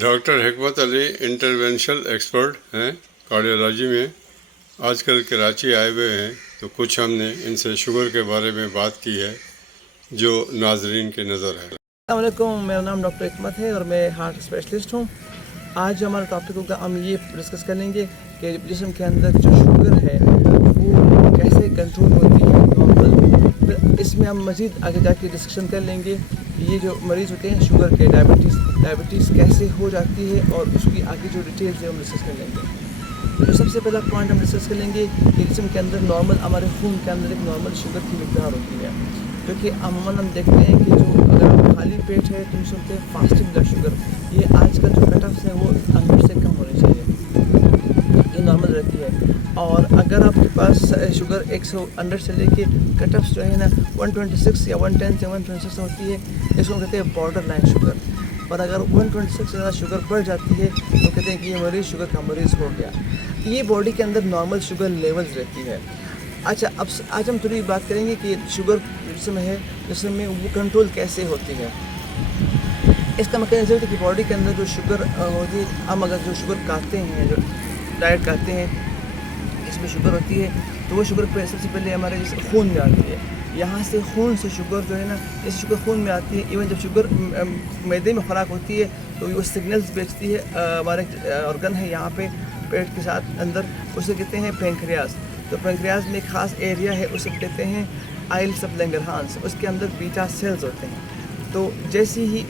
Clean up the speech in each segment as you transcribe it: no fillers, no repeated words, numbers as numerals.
Doctor حکمت علی انٹرونشنل expert ہیں cardiology میں، آج کل کراچی آئے ہوئے ہیں، تو کچھ ہم نے ان سے شوگر کے بارے میں بات کی ہے جو ناظرین کے نظر ہے۔ السلام علیکم، میرا نام ڈاکٹر حکمت ہے اور میں ہارٹ اسپیشلسٹ ہوں۔ آج ہمارا ٹاپک ہوگا، ہم یہ ڈسکس کر لیں گے کہ جسم کے اندر جو شوگر ہے وہ کیسے کنٹرول ہوتی ہے نارمل۔ پھر اس میں ہم مزید آگے جا کے ڈسکشن کر لیں گے کہ یہ جو مریض ہوتے ہیں شوگر کے، ڈائبٹیز کیسے ہو جاتی ہے اور اس کی آگے جو ڈیٹیلز ہے ہم ڈسکس کر لیں گے۔ تو سب سے پہلا پوائنٹ ہم ڈسکس کر لیں گے کہ جسم کے اندر نارمل، ہمارے خون کے اندر ایک نارمل شوگر کی مقدار ہوتی ہے، جو کہ عموماً ہم دیکھتے ہیں کہ جو اگر خالی پیٹ ہے تو سنتے ہیں فاسٹنگ بلڈ شوگر، یہ آج کل جو کٹ آفس ہے وہ 100 سے کم ہونی چاہیے، یہ نارمل رہتی ہے۔ اور اگر آپ کے پاس شوگر 100 سے لے کے کٹ آفس جو ہے نا 126 یا 110 یا 126 ہوتی ہے، اس کو کہتے ہیں بارڈر لائن شوگر۔ اور اگر 126 سے زیادہ شوگر بڑھ جاتی ہے تو کہتے ہیں کہ یہ مریض شوگر کا مریض ہو گیا۔ یہ باڈی کے اندر نارمل شوگر لیولز رہتی ہے۔ اچھا، اب آج ہم تھوڑی بات کریں گے کہ شوگر جسم میں وہ کنٹرول کیسے ہوتی ہے۔ اس کا میکینزم ہے کہ باڈی کے اندر جو شوگر ہوتی ہے، ہم اگر جو شوگر کھاتے ہیں، جو ڈائٹ کھاتے ہیں، اس میں شوگر ہوتی ہے تو وہ شوگر سب سے پہلے ہمارے خون میں آتی ہے۔ یہاں سے خون سے شوگر جو ہے نا، جیسے شوگر خون میں آتی ہے، ایون جب شوگر معدے میں خوراک ہوتی ہے تو وہ سگنلز بیچتی ہے، ہمارے آرگن ہے یہاں پہ پیٹ کے ساتھ اندر، اسے کہتے ہیں پینکریاس۔ تو پینکریاس میں ایک خاص ایریا ہے، اسے کہتے ہیں آئل سب لینگرہانس، اس کے اندر بیٹا سیلز ہوتے ہیں۔ تو جیسے ہی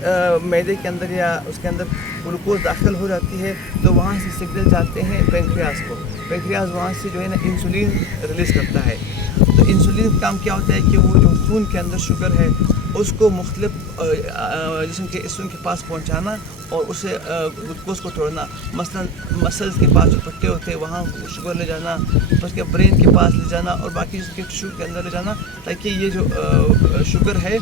معدے کے اندر یا اس کے اندر گلوکوز داخل ہو جاتی ہے تو وہاں سے سگنل جاتے ہیں پینکریاس کو، پینکریاس وہاں سے جو ہے نا انسولین ریلیز کرتا ہے۔ تو انسولین کا کام کیا ہوتا ہے کہ وہ جو خون کے اندر شوگر ہے اس کو مختلف جسم کے حصوں کے پاس پہنچانا اور اسے گلوکوز کو توڑنا، مثلاً مسلز کے پاس جو پٹے ہوتے ہیں وہاں شوگر لے جانا، اس کے برین کے پاس لے جانا اور باقی اس کے ٹشو کے اندر لے جانا، تاکہ یہ جو شوگر ہے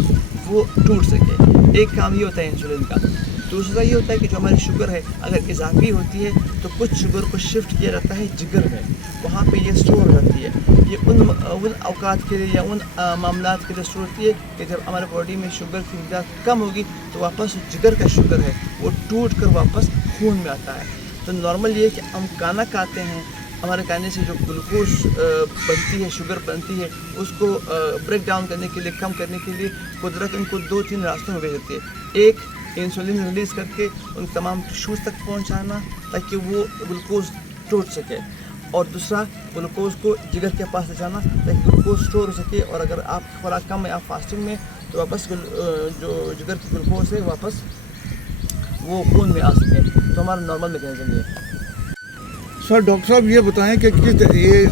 وہ ٹوٹ سکے۔ ایک کام یہ ہوتا ہے انسولین کا۔ دوسرا یہ ہوتا ہے کہ جو ہماری شوگر ہے اگر اضافی ہوتی ہے تو کچھ شوگر کو شفٹ کیا جاتا ہے جگر میں، وہاں پہ یہ اسٹور ہو جاتی ہے۔ یہ ان اوقات کے لیے یا ان معاملات کے لیے اسٹور ہوتی ہے کہ جب ہمارے باڈی میں شوگر کی مقدار کم ہوگی تو واپس جگر کا شوگر ہے وہ ٹوٹ کر واپس خون میں آتا ہے۔ تو نارمل یہ ہے کہ ہم کھانا کھاتے ہیں، ہمارے کھانے سے جو گلوکوز بنتی ہے، شوگر بنتی ہے، اس کو بریک ڈاؤن کرنے کے لیے، کم کرنے کے لیے قدرت ان کو 2-3 راستوں میں بھیج دیتی ہے۔ ایک، انسولین ریلیز کر کے ان تمام ٹشوز تک پہنچانا تاکہ وہ گلوکوز ٹوٹ سکے، اور دوسرا گلوکوز کو جگر کے پاس لے جانا تاکہ گلوکوز اسٹور ہو سکے، اور اگر آپ کی خوراک کم ہے، آپ فاسٹنگ میں، تو واپس جو جگر کی گلوکوز ہے واپس وہ خون میں آ سکے۔ تو ہمارا نارمل میکینزم یہ ہے۔ سر ڈاکٹر صاحب یہ بتائیں کہ یہ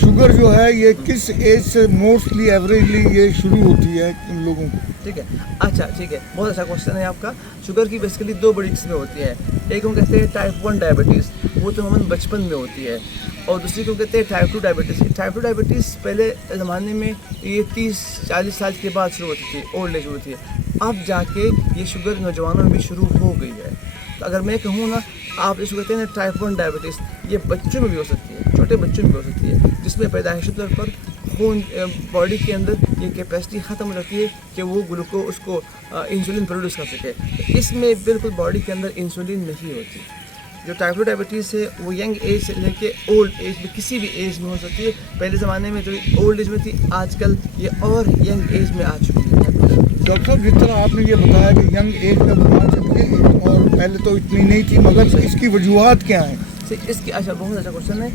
شوگر جو ہے یہ کس ایج سے موسٹلی ایوریجلی یہ شروع ہوتی ہے ان لوگوں کو؟ ٹھیک ہے، اچھا ٹھیک ہے، بہت اچھا کوشچن ہے آپ کا۔ شوگر کی بیسیکلی 2 بڑی قسمیں ہوتی ہیں، ایک ہم کہتے ہیں ٹائپ 1 ڈائبٹیز، وہ تو ہمیں بچپن میں ہوتی ہے، اور دوسری کو کہتے ہیں ٹائپ 2 ڈائبٹیز۔ ٹائپ 2 ڈائبٹیز پہلے زمانے میں یہ 30-40 سال کے بعد شروع ہوتی تھی، اولڈ ایج ہوتی ہے، اب جا کے یہ شوگر نوجوانوں میں شروع ہو گئی ہے۔ تو اگر میں کہوں نا، آپ اس کو کہتے ہیں نا ٹائپ 1 ڈائبٹیز، یہ بچوں میں بھی ہو سکتی ہے، چھوٹے بچوں میں بھی ہو سکتی ہے، جس میں پیدائشی طور پر خون باڈی کے اندر یہ کیپیسٹی ختم ہو جاتی ہے کہ وہ اس کو انسولین پروڈیوس کر سکے۔ اس میں بالکل باڈی کے اندر انسولین نہیں ہوتی۔ جو ٹائپ 2 ڈائبٹیز ہے وہ ینگ ایج سے لے کے اولڈ ایج میں، کسی بھی ایج میں ہو سکتی ہے۔ پہلے زمانے میں تو اولڈ ایج میں تھی، آج کل یہ اور ینگ ایج میں آ چکی ہے۔ ڈاکٹر صاحب جس طرح آپ نے یہ بتایا کہ ینگ ایج میں بتا چکی ہے اور پہلے تو اتنی نہیں تھی، مگر اس کی وجوہات کیا ہیں؟ اس کی اچھا، بہت اچھا کوشچن ہے۔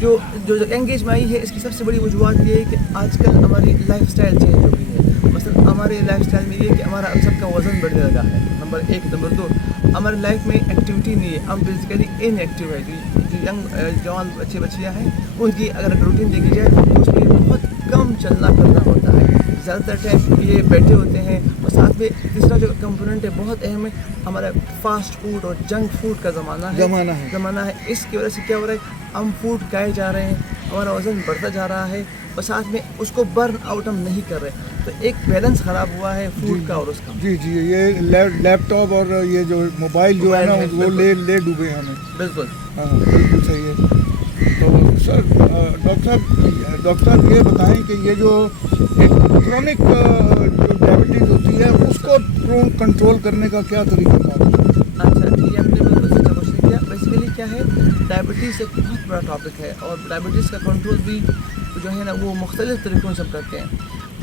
جو ینگ ایج میں آئی ہے، اس کی سب سے بڑی وجوہات یہ ہے کہ آج کل ہماری لائف اسٹائل چینج ہو گئی ہے۔ مثلا ہمارے لائف اسٹائل میں یہ ہے کہ ہمارا سب کا وزن بڑھنے لگا ہے، نمبر 1۔ نمبر 2، ہماری لائف میں ایکٹیویٹی نہیں ہے، ہم بیسیکلی ان ایکٹیو ہے۔ جو ینگ جوان بچے بچیاں ہیں ان کی اگر روٹین دیکھی جائے تو اس میں بہت کم چلنا پھرنا ہوتا ہے، زیادہ تر ٹائم یہ بیٹھے ہوتے ہیں۔ اور ساتھ میں تیسرا جو کمپوننٹ ہے بہت اہم ہے، ہمارا فاسٹ فوڈ اور جنک فوڈ کا زمانہ ہے۔ اس کی وجہ سے کیا ہو رہا ہے، ہم فوڈ کھائے جا رہے ہیں، ہمارا وزن بڑھتا جا رہا ہے، اور ساتھ میں اس کو برن آؤٹ ہم نہیں کر رہے، تو ایک بیلنس خراب ہوا ہے فوڈ کا اور اس کا۔ جی یہ لیپ ٹاپ اور یہ جو موبائل جو ہے نا وہ لے ڈوبے ہمیں۔ بالکل ہاں بالکل صحیح ہے۔ تو سر ڈاکٹر صاحب یہ بتائیں کہ یہ جو ایک کرونک جو ڈائبٹیز ہوتی ہے اس کو کنٹرول کرنے کا کیا طریقہ کار ہے؟ اچھا ٹھیک ہے، آپ نے بالکل डायबिटीज़ एक बहुत बड़ा टॉपिक है और डायबिटीज़ का कंट्रोल भी जो है ना वो मुख्तलिफ़ तरीक़ों से हम करते हैं।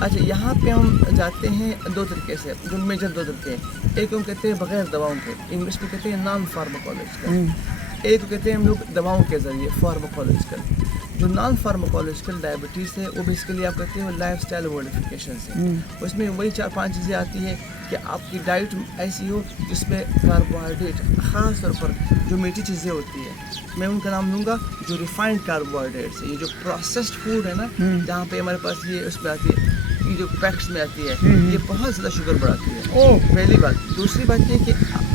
अच्छा, यहाँ पे हम जाते हैं दो तरीके से, जो मेजर दो तरीके हैं। एक हम कहते हैं बग़ैर दवाओं के, इंग्लिश में कहते हैं नॉन फार्माकोलॉजिकल। एक कहते हैं हम लोग दवाओं के ज़रिए फार्माकोलॉजिकल। जो नॉन फार्माकोलॉजिकल डायबिटीज़ है वो बेसिकली आप कहते हैं लाइफ स्टाइल मॉडिफिकेशन से। उसमें वही 4-5 चीज़ें आती हैं कि आपकी डाइट ऐसी हो जिसमें कार्बोहाइड्रेट, ख़ास तौर पर जो मीठी चीज़ें होती है, मैं उनका नाम लूँगा जो रिफाइंड कार्बोहाइड्रेट्स है। ये जो प्रोसेस्ड फूड है ना, जहाँ पे हमारे पास ये उसमें आती है, ये जो पैक्स में आती है, ये बहुत ज़्यादा शुगर बढ़ाती है। पहली बात। दूसरी बात ये कि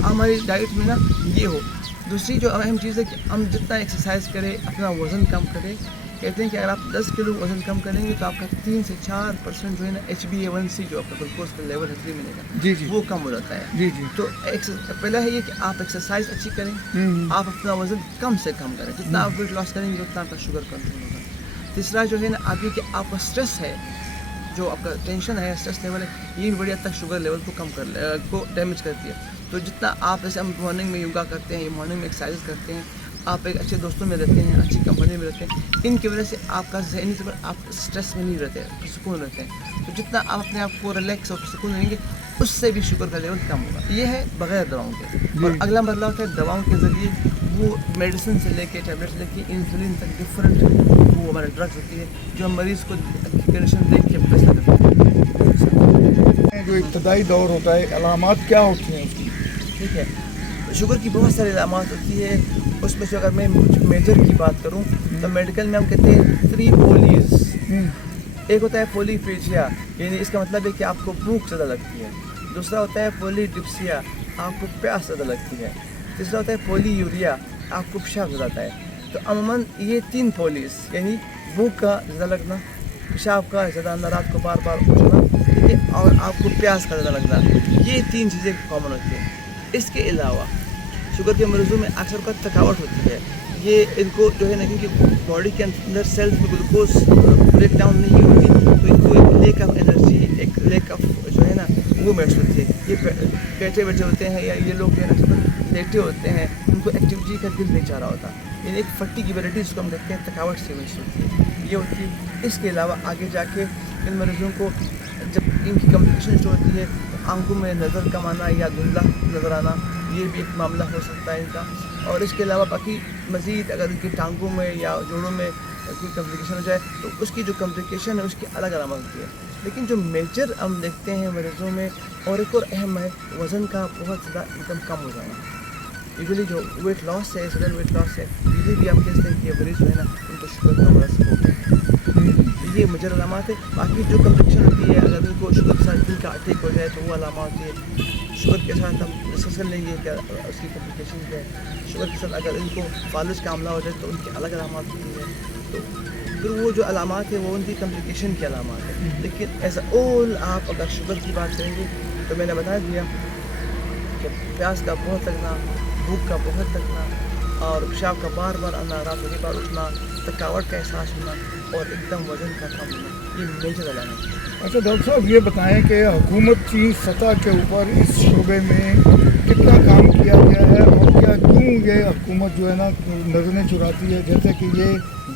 हमारी डाइट में ना ये हो। दूसरी जो अहम चीज़ है कि हम जितना एक्सरसाइज करें, अपना वज़न कम करें। कहते हैं कि अगर आप 10 किलो वज़न कम करेंगे तो आपका 3 से 4% जो है ना HbA1c जो आपका ग्लूकोज का लेवल है मिलेगा, वो कम हो जाता है। तो पहला है ये कि आप एक्सरसाइज अच्छी करें, आप अपना वज़न कम से कम करें। जितना आप वेट लॉस करेंगे उतना आपका शुगर कंट्रोल होगा। तीसरा जो है ना आप ये कि आपका स्ट्रेस है, जो आपका टेंशन है, स्ट्रेस लेवल है, ये भी बड़ी हद तक शुगर लेवल को को डैमेज करती है। तो जितना आप जैसे हम मॉर्निंग में योगा करते हैं, मॉर्निंग में एक्सरसाइज करते हैं, आप एक अच्छे दोस्तों में रहते हैं, अच्छी कंपनी में रहते हैं, इनकी वजह से आपका ज़हनी तौर पर आप स्ट्रेस में नहीं रहते, सुकून रहते हैं। तो जितना आप अपने आप को रिलैक्स और सुकून रहेंगे, उससे भी शुगर का लेवल कम होगा। ये है बग़ैर दवाओं के। और अगला मरला होता है दवाओं के ज़रिए, वो मेडिसिन से लेके टैबलेट से लेके इंसुलिन तक डिफरेंट वो हमारे ड्रग्स होती है जो हम मरीज़ को कंडीशन देख के फैसला करते हैं। जो इब्तदाई दौर होता है, अलामात क्या होती हैं उसकी? ठीक है, शुगर की बहुत सारी अलामात होती है। उसमें से अगर मैं मेजर की बात करूं तो मेडिकल में हम कहते हैं 3 पोलीज। एक होता है पोलीफेजिया, यानी इसका मतलब है कि आपको भूख ज़्यादा लगती है। दूसरा होता है पोलीडिप्सिया, आपको प्यास ज़्यादा लगती है। तीसरा होता है पोलीयूरिया, आपको पेशाब ज़्यादा आता है। तो अमूमन ये 3 पोलीज, यानी भूख का ज़्यादा लगना, पेशाब का ज़्यादा आना, रात को बार बार उठना, ठीक है, और आपको प्यास का ज़्यादा लगना, ये 3 चीज़ें कॉमन होती हैं। इसके अलावा शुगर के मरीजों में अक्सर का थकावट होती है। ये इनको जो है ना, क्योंकि बॉडी के अंदर सेल्स में ग्लूकोज ब्रेक डाउन नहीं होती, तो इनको एक लेक ऑफ एनर्जी, एक लेक ऑफ जो है ना वो महसूस होती है। ये बैठे बैठे होते हैं या ये लोग जो है ना लेटे होते हैं, उनको एक्टिविटी का दिल नहीं चाह रहा होता। यानी एक फट्टी की वैरायटी जिसको हम देखते हैं, थकावट से महसूस होती है, ये होती है। इसके अलावा आगे जाके इन मरीजों को जब इनकी कम्प्लिकेशन जो होती है, आंखों में नज़र कम आना या धुंधला नज़र आना, ये भी एक मामला हो सकता है इनका। और इसके अलावा बाकी मज़ीद अगर इनकी टांगों में या जोड़ों में कोई कम्प्लिकेशन हो जाए तो उसकी जो कम्प्लिकेशन है उसकी अलग अलामत होती है। लेकिन जो मेजर हम देखते हैं मरीज़ों में, और एक और अहम है वज़न का बहुत ज़्यादा एकदम कम हो जाना। यूजुअली जो वेट लॉस है, सडन वेट लॉस है, यूजुअली भी आप कहते हैं कि मरीज़ जो है ना उनको शुगर का मरस हो गया, ये मेजर अलामत है। बाकी जो कम्प्लिकेशन होती है, अगर उनको शुगर के साथ दिल का अटैक हो जाए तो वो अलामत होती है। शुगर के साथ हम डिस्कस कर लेंगे क्या उसकी कम्प्लिकेशन क्या है। शुगर के साथ अगर इनको फालज का हमला हो जाए तो उनकी अलग अलामत होती है। तो फिर वो जो अलामत है वो उनकी कम्प्लिकेशन की अलामत है। लेकिन एज अ ऑल आप अगर शुगर की बात करेंगे तो मैंने बता दिया कि प्यास का बहुत लगना, भूख का बहुत लगना, और पेशाब का बार बार आना, रात में बार उठना, थकावट का एहसास होना, और एकदम वज़न का कम होना, ये मेजर अलामत है। अच्छा डॉक्टर साहब, ये बताएं कि हुकूमत की सतह के ऊपर इस शोबे में कितना काम किया गया है, और क्या क्यों ये हुकूमत जो है ना नज़रें चुराती है? जैसे कि ये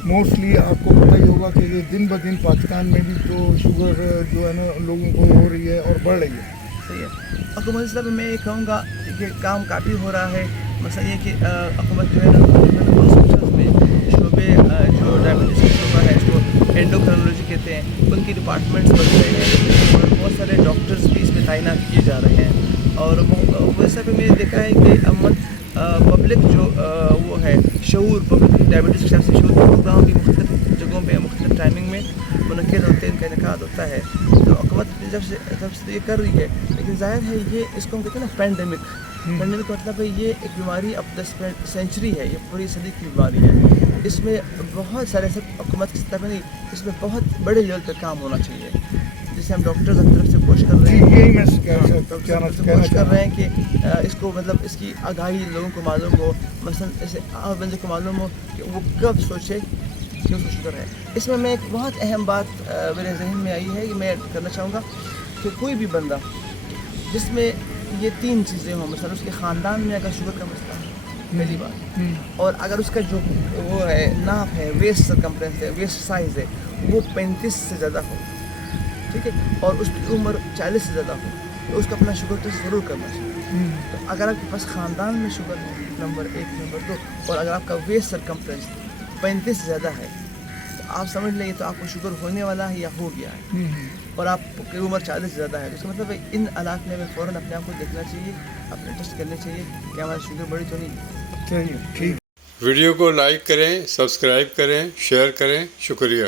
मोस्टली आपको पता ही होगा कि ये दिन ब दिन पाकिस्तान में भी तो शुगर जो है ना लोगों को हो रही है और बढ़ रही है। सही है। हुकूमत साहब मैं ये कहूँगा कि काम काफ़ी हो रहा है। मसला ये कि हुकूमत जो है ना हॉस्पिटल्स में शोबे जो डायबिटीज़ का शोबा है, इसको एंडोक्राइनोलॉजी कहते हैं, उनकी डिपार्टमेंट्स बन रहे हैं और बहुत सारे डॉक्टर्स भी इसमें तैनात किए जा रहे हैं। और वैसे भी मैंने देखा है कि अमन पब्लिक जो वो है शऊर, पब्लिक डायबिटीज़ के साथ से शऊर प्रोग्राम भी मुख्तलिफ जगहों पे मुख्तलिफ टाइमिंग में मुनक़िद होते हैं, इनका इनेकाद होता है। तो हुकूमत जब से ये कर रही है, लेकिन ज़ाहिर है ये इसको हम कहते हैं ना पैंडेमिक का मतलब है ये एक बीमारी अब 10 सेंचुरी है, ये पूरी सदी की बीमारी है। इसमें बहुत सारे सब हुकूमत की सतह पर नहीं, इसमें बहुत बड़े लेवल पर काम होना चाहिए, जिससे हम डॉक्टर्स की तरफ से कोशिश कर रहे हैं। यही मैं कोशिश कर रहे हैं कि इसको मतलब इसकी आगाही लोगों को मालूम हो, मसलन ऐसे आम बंदे को मालूम हो कि वो कब सोचे कि उसको शुगर है। इसमें मैं एक बहुत अहम बात मेरे जहन में आई है कि मैं करना चाहूँगा कि कोई भी बंदा जिसमें ये 3 चीज़ें हों, मसलन उसके ख़ानदान में अगर शुगर का मसला है, पहली बात। और अगर उसका जो वो है नाप है, वेस्ट सरकमफ्रेंस है, वेस्ट साइज़ है, वो 35 से ज़्यादा हो, ठीक है, और उसकी उम्र 40 से ज़्यादा हो, तो उसको अपना शुगर टेस्ट ज़रूर करना चाहिए। तो अगर आपके पास ख़ानदान में शुगर है नंबर 1, नंबर 2, और अगर आपका वेस्ट सरकमफ्रेंस 35 से ज़्यादा है, तो आप समझ लीजिए तो आपको शुगर होने वाला है या हो गया है, और आपकी उम्र 40 से ज़्यादा है। तो इसका मतलब है इन इलाके में फ़ौरन अपने आप को देखना चाहिए, अपने टेस्ट करने चाहिए कि हमारी शुगर बढ़ी तो नहीं। चलिए ठीक। वीडियो को लाइक करें, सब्सक्राइब करें, शेयर करें। शुक्रिया।